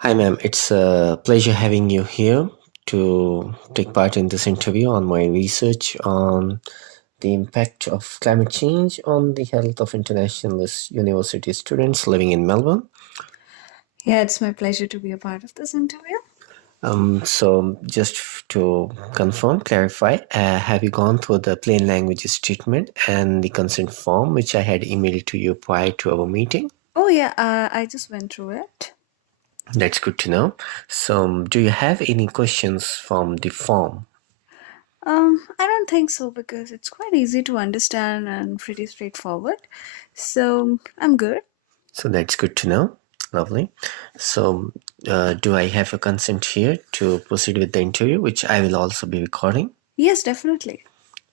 Hi, ma'am. It's a pleasure having you here to take part in this interview on my research on the impact of climate change on the health of international university students living in Melbourne. Yeah, it's my pleasure to be a part of this interview. So, just to confirm, clarify, have you gone through the plain languages treatment and the consent form which I had emailed to you prior to our meeting? Oh, yeah, I just went through it. That's good to know. So, do you have any questions from the form? I don't think so because it's quite easy to understand and pretty straightforward. So I'm good. So that's good to know. Lovely. So, do I have a consent here to proceed with the interview, which I will also be recording? Yes, definitely.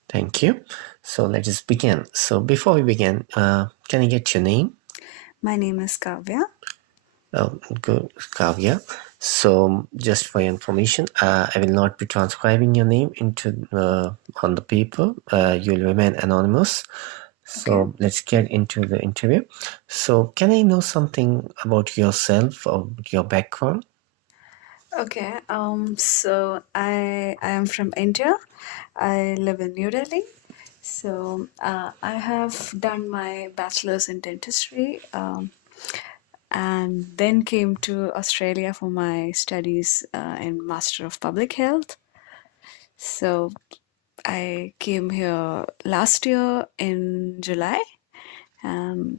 Thank you. So, let us begin. So, before we begin, can I get your name? My name is Kavya. Good, Kavya. So, just for your information, I will not be transcribing your name into on the paper. You'll remain anonymous. Okay. So let's get into the interview. So, can I know something about yourself or your background? Okay. So I am from India. I live in New Delhi. So I have done my bachelor's in dentistry. And then came to Australia for my studies in Master of Public Health. So I came here last year in July, and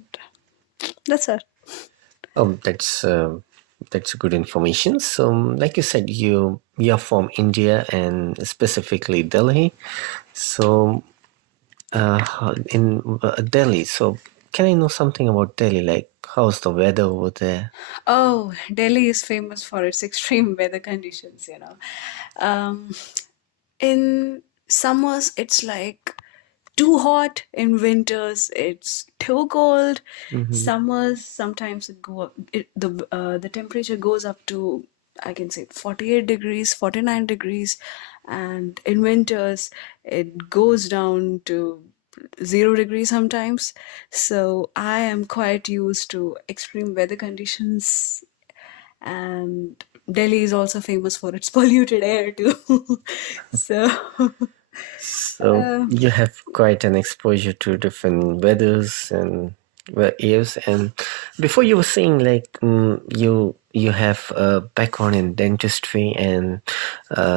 that's it. That's good information. So, like you said, you're from India and specifically Delhi. So, in Delhi, so can I know something about Delhi? Like, how's the weather over there? Oh, Delhi is famous for its extreme weather conditions. Um, in summers, it's like too hot. In winters, it's too cold. Mm-hmm. Summers, sometimes the temperature goes up to, I can say, 48 degrees, 49 degrees, and in winters it goes down to 0 degrees sometimes. So I am quite used to extreme weather conditions, and Delhi is also famous for its polluted air too. So So you have quite an exposure to different weathers and years. And before you were saying like you have a background in dentistry and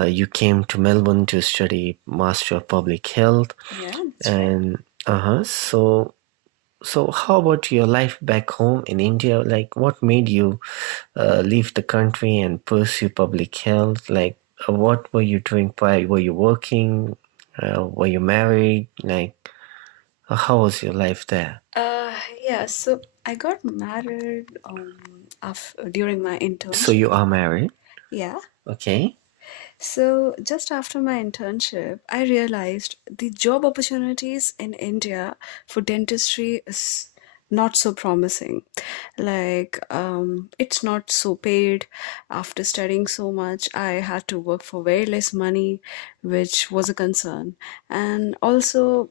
you came to Melbourne to study Master of Public Health. yeah, that's right. And so how about your life back home in India? Like what made you leave the country and pursue public health? Like what were you doing prior? Were you working? Were you married? Like how was your life there? Yeah, so I got married during my So internship. you are married, Yeah. okay? So just after my internship, I realized the job opportunities in India for dentistry is not so promising. Like, it's not so paid. After studying so much, I had to work for very less money, which was a concern. And also,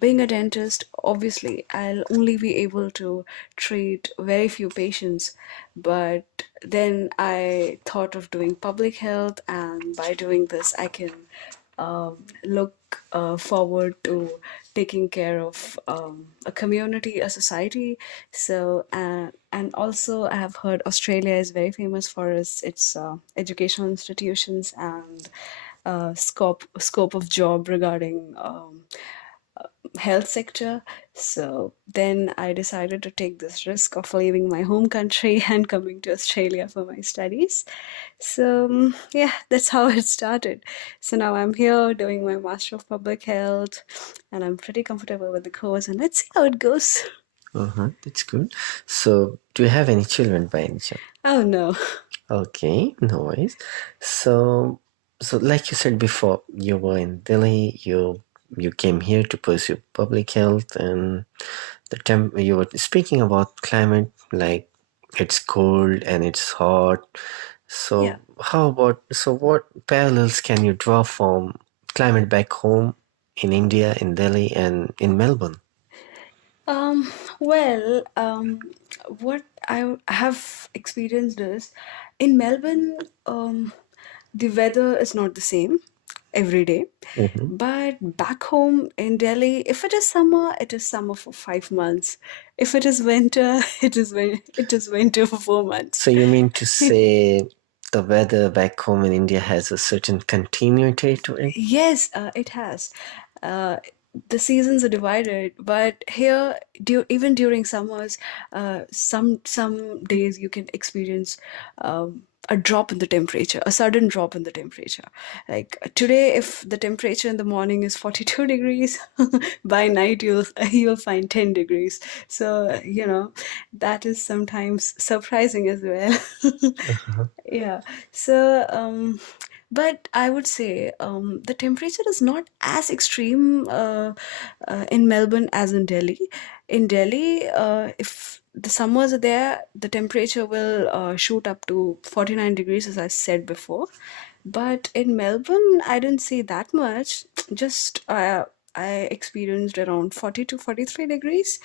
being a dentist, obviously, I'll only be able to treat very few patients. But then I thought of doing public health, and by doing this, I can look forward to taking care of a community, a society. So, and also, I have heard Australia is very famous for its educational institutions and scope of job regarding health sector. So then I decided to take this risk of leaving my home country and coming to Australia for my studies. So yeah, that's how it started. So now I'm here doing my Master of Public Health, and I'm pretty comfortable with the course, and let's see how it goes. Uh-huh, that's good. So do you have any children by any chance? Oh no. Okay, no worries. So so like you said before, you were in Delhi, you came here to pursue public health and the temp you were speaking about climate like it's cold and it's hot. Yeah. So how about so what parallels can you draw from climate back home in India, in Delhi and in Melbourne? Um, well, what have experienced is in Melbourne, the weather is not the same every day. Hmm. But back home in Delhi, if it is summer, it is summer for 5 months. If it is winter, it is winter for 4 months. So you mean to say the weather back home in India has a certain continuity to it? Yes, it has. Uh, the seasons are divided, but here, even during summers, some days you can experience a drop in the temperature, a sudden drop in the temperature. Like today, if the temperature in the morning is 42 degrees, by night you'll find 10 degrees. So that is sometimes surprising as well. Uh-huh. Yeah. So, but I would say the temperature is not as extreme in Melbourne as in Delhi. In Delhi, if the summers are there, the temperature will shoot up to 49 degrees, as I said before. But in Melbourne, I didn't see that much. Just I experienced around 40 to 43 degrees,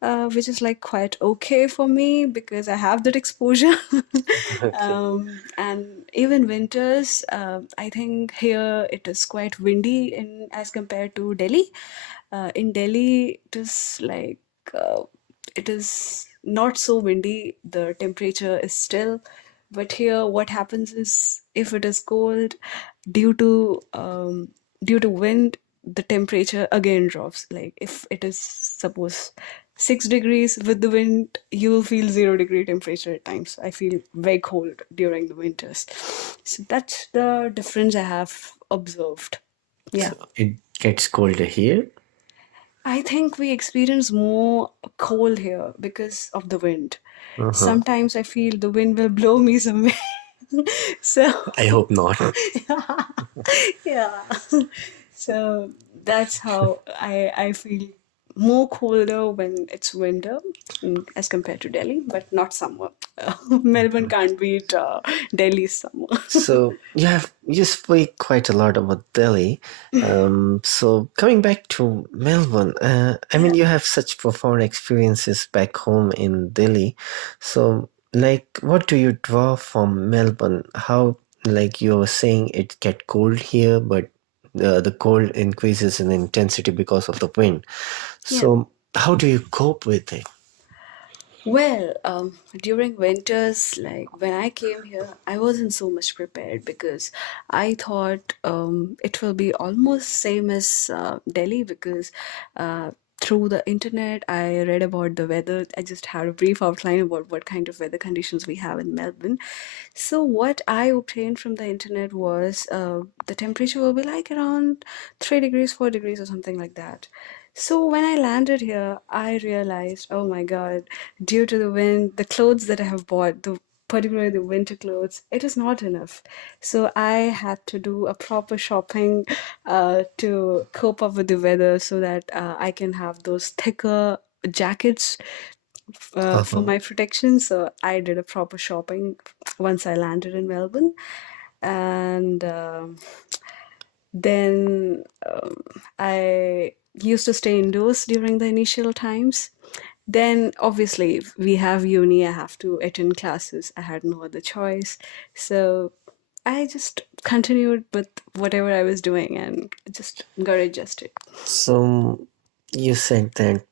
which is like quite okay for me because I have that exposure. Okay. And even winters, I think here it is quite windy in as compared to Delhi. In Delhi, it is like uh, it is not so windy. The temperature is still, but here what happens is if it is cold, due to wind, the temperature again drops. Like if it is suppose 6 degrees with the wind, you will feel 0 degree temperature at times. I feel very cold during the winters. So that's the difference I have observed. Yeah. So it gets colder here. I think we experience more cold here because of the wind. Uh-huh. Sometimes I feel the wind will blow me somewhere. So, I hope not. yeah. So that's how I feel more colder when it's winter as compared to Delhi, but not summer. Melbourne can't beat Delhi's summer. So you speak quite a lot about Delhi. So coming back to Melbourne, I mean Yeah. you have such profound experiences back home in Delhi. So like, what do you draw from Melbourne? How, like you were saying, it get cold here, but the cold increases in intensity because of the wind. Yeah. So how do you cope with it? Well, during winters, like when I came here, I wasn't so much prepared because I thought it will be almost same as Delhi because uh, through the internet I read about the weather. I just had a brief outline about what kind of weather conditions we have in Melbourne. So what I obtained from the internet was the temperature will be like around 3 degrees, 4 degrees, or something like that. So when I landed here, I realized, oh my God, due to the wind, the clothes that I have bought, particularly the winter clothes, it is not enough. So I had to do a proper shopping to cope up with the weather so that I can have those thicker jackets for Uh-huh. my protection. So I did a proper shopping once I landed in Melbourne. And then I used to stay indoors during the initial times. Then, obviously, we have uni, I have to attend classes. I had no other choice. So I just continued with whatever I was doing and just got adjusted. So you said that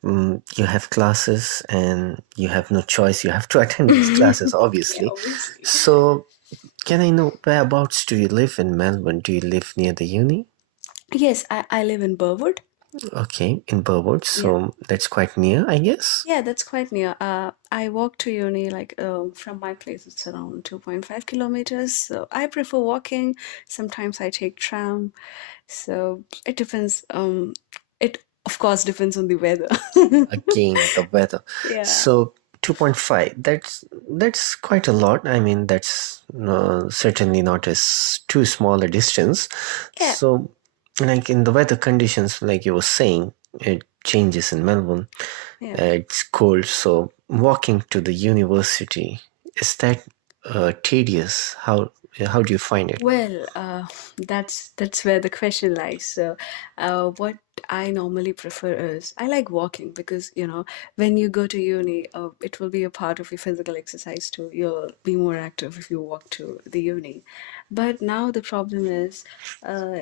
you have classes and you have no choice. You have to attend these classes, Yeah, obviously. obviously. So can I know whereabouts do you live in Melbourne? Do you live near the uni? Yes, I live in Burwood. Okay, in Burwood. Yeah. So that's quite near, I guess. Yeah, that's quite near. I walk to uni like from my place. It's around 2.5 kilometers. So I prefer walking. Sometimes I take tram. So it depends. It of course depends on the weather. Again, the weather. Yeah, So 2.5, that's quite a lot. I mean, that's certainly not as too small a distance. yeah, So like in the weather conditions, like you were saying, it changes in Melbourne. yeah. It's cold, so walking to the university, is that tedious? How do you find it? Well, that's where the question lies. So, what I normally prefer is I like walking because, when you go to uni, it will be a part of your physical exercise too. You'll be more active if you walk to the uni. But now the problem is,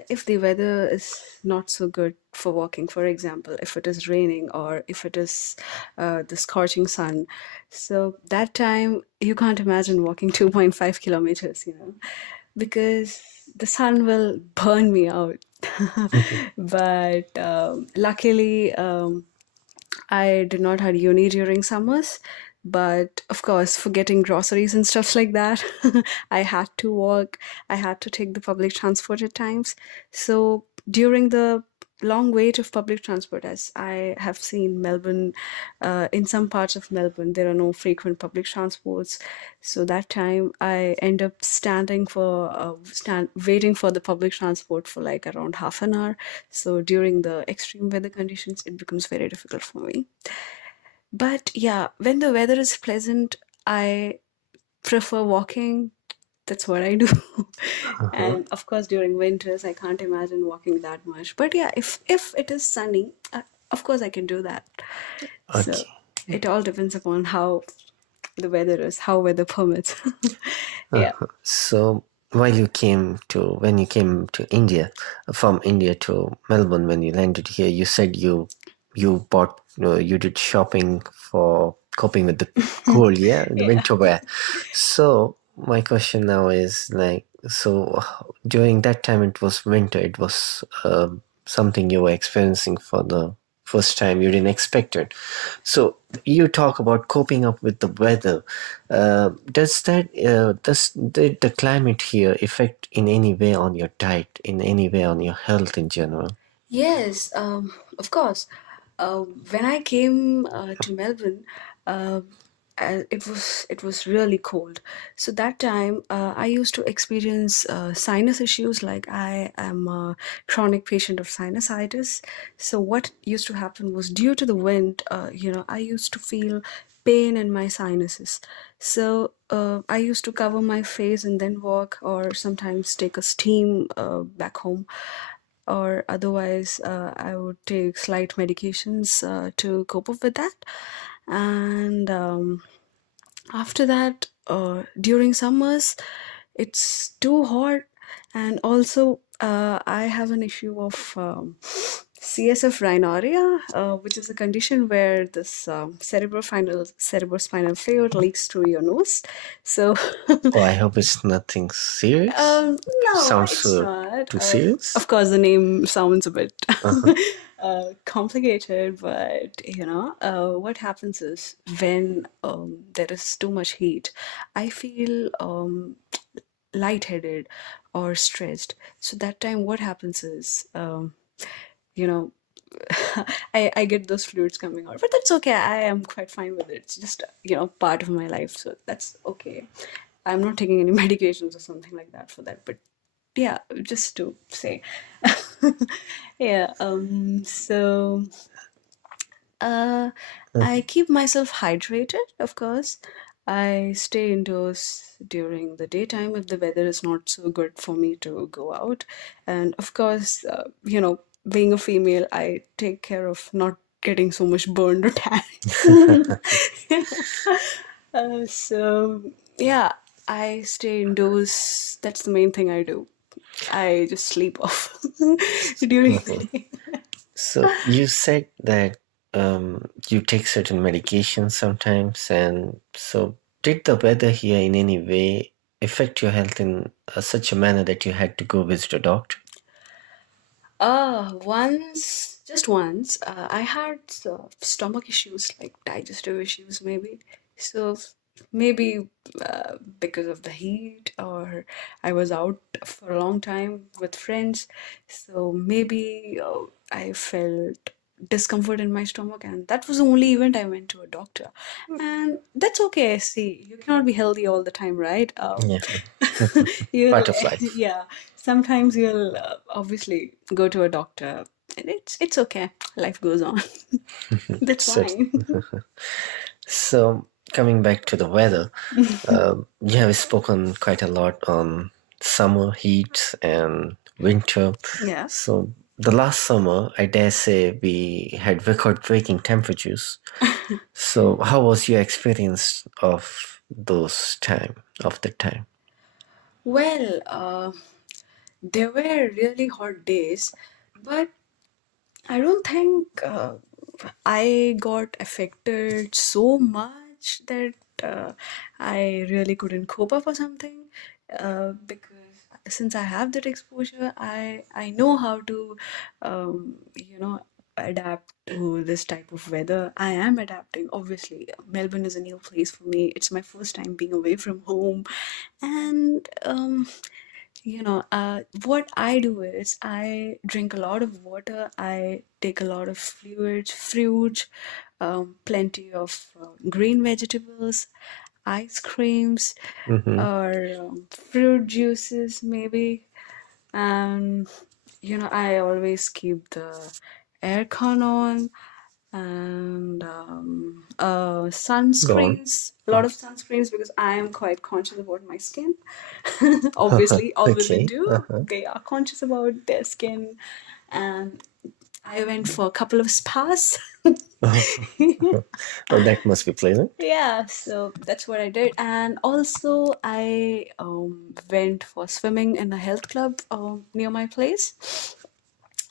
if the weather is not so good for walking, for example, if it is raining or if it is the scorching sun, so that time you can't imagine walking 2.5 kilometers, because the sun will burn me out. But luckily, I did not had uni during summers, but of course, for getting groceries and stuff like that, I had to walk. I had to take the public transport at times. So during the long wait of public transport, as I have seen Melbourne, in some parts of Melbourne, there are no frequent public transports. So that time I end up waiting for the public transport for like around half an hour. So during the extreme weather conditions, it becomes very difficult for me. But yeah, when the weather is pleasant, I prefer walking. That's what I do. Uh-huh. And of course, during winters, I can't imagine walking that much. But yeah, if it is sunny, of course I can do that. So Okay. it all depends upon how the weather is, how weather permits. Yeah. Uh-huh. So when you came to India, from India to Melbourne, when you landed here, you said you bought you did shopping for coping with the cold, yeah, the Yeah. winter wear. So my question now is like, so during that time it was winter, it was something you were experiencing for the first time, you didn't expect it. So you talk about coping up with the weather. Did the climate here affect in any way on your diet, in any way on your health in general? Yes, of course. When I came to Melbourne, uh, it was really cold. So that time, I used to experience sinus issues. Like I am a chronic patient of sinusitis. So what used to happen was due to the wind. I used to feel pain in my sinuses. So I used to cover my face and then walk, or sometimes take a steam back home, or otherwise I would take slight medications to cope up with that. And after that, during summers, it's too hot, and also I have an issue of CSF rhinorrhea, which is a condition where this cerebrospinal fluid leaks through your nose. So Oh, I hope it's nothing serious. no, Sounds it's not. too serious. Of course, the name sounds a bit Uh-huh. complicated, but what happens is when there is too much heat, I feel lightheaded or stressed. So that time, what happens is, you know, I get those fluids coming out, but that's okay. I am quite fine with it. It's just part of my life, so that's okay. I'm not taking any medications or something like that for that, but yeah, just to say. Yeah, so uh I keep myself hydrated, of course. I stay indoors during the daytime if the weather is not so good for me to go out. And of course, being a female, I take care of not getting so much burned or tan. So yeah, I stay indoors. That's the main thing I do. I just sleep off during Uh-huh. the day. So you said that you take certain medications sometimes, and so did the weather here in any way affect your health in such a manner that you had to go visit a doctor? Just once, I had stomach issues, like digestive issues, maybe. So maybe because of the heat, or I was out for a long time with friends. So maybe I felt discomfort in my stomach, and that was the only event I went to a doctor. And that's okay. See, you cannot be healthy all the time, right? Yeah, You'll, part of life. yeah, sometimes you'll obviously go to a doctor, and it's okay. Life goes on. That's So, fine. so coming back to the weather, you have spoken quite a lot on summer heat and winter. Yeah. So the last summer, I dare say we had record-breaking temperatures. So, how was your experience of the time? Well, there were really hot days, but I don't think I got affected so much that I really couldn't cope up or something. Because since I have that exposure, I know how to, adapt to this type of weather. I am adapting. Obviously, Melbourne is a new place for me. It's my first time being away from home, and what I do is I drink a lot of water, I take a lot of fluids, fruits, plenty of green vegetables, ice creams, Mm-hmm. or fruit juices, maybe. And, I always keep the aircon on and Go on. sunscreens, a lot of sunscreens because I am quite conscious about my skin. Obviously, all women Okay. do. Uh-huh. They are conscious about their skin, and I went for a couple of spas. Oh, that must be pleasant. Yeah, so that's what I did, and also I went for swimming in a health club near my place.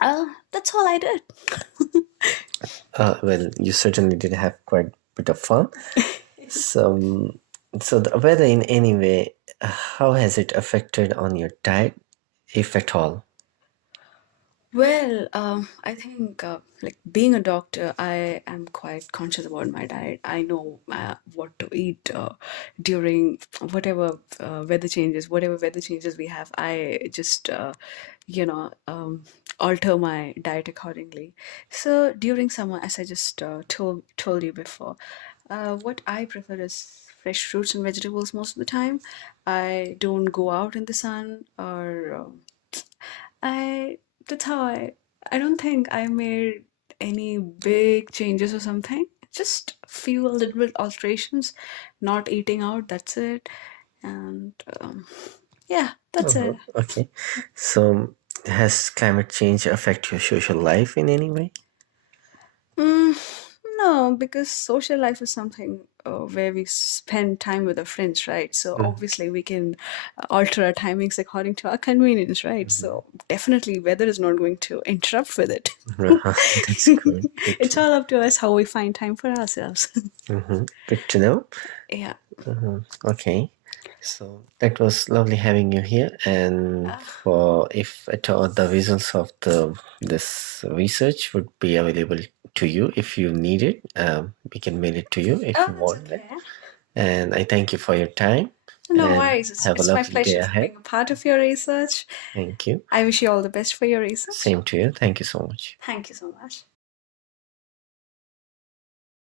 That's all I did. Well, you certainly did have quite a bit of fun. So, so the weather in any way, how has it affected on your diet, if at all? Well, I think like being a doctor, I am quite conscious about my diet. I know what to eat during whatever weather changes we have. I just alter my diet accordingly. So during summer, as I just told you before, what I prefer is fresh fruits and vegetables most of the time. I don't go out in the sun or. I that's how I don't think I made any big changes or something. Just few a little bit alterations, not eating out, that's it. And yeah, that's Uh-huh. it. Okay. So, has climate change affect your social life in any way? Mm, no, because social life is something where we spend time with our friends, right? So Mm-hmm. obviously we can alter our timings according to our convenience, right? So definitely weather is not going to interrupt with it. Uh-huh. That's good. Good It's to all up to us how we find time for ourselves. know. Mm-hmm. Good to know. Yeah. Okay. So that was lovely having you here. And for if at all the results of the this research would be available to you if you need it, we can mail it to you if Oh, you that's want it. okay. And I thank you for your time No and worries. It's, have a it's my lovely day pleasure for ahead. being a part of your research. Thank you. I wish you all the best for your research. Same to you. Thank you so much. Thank you so much.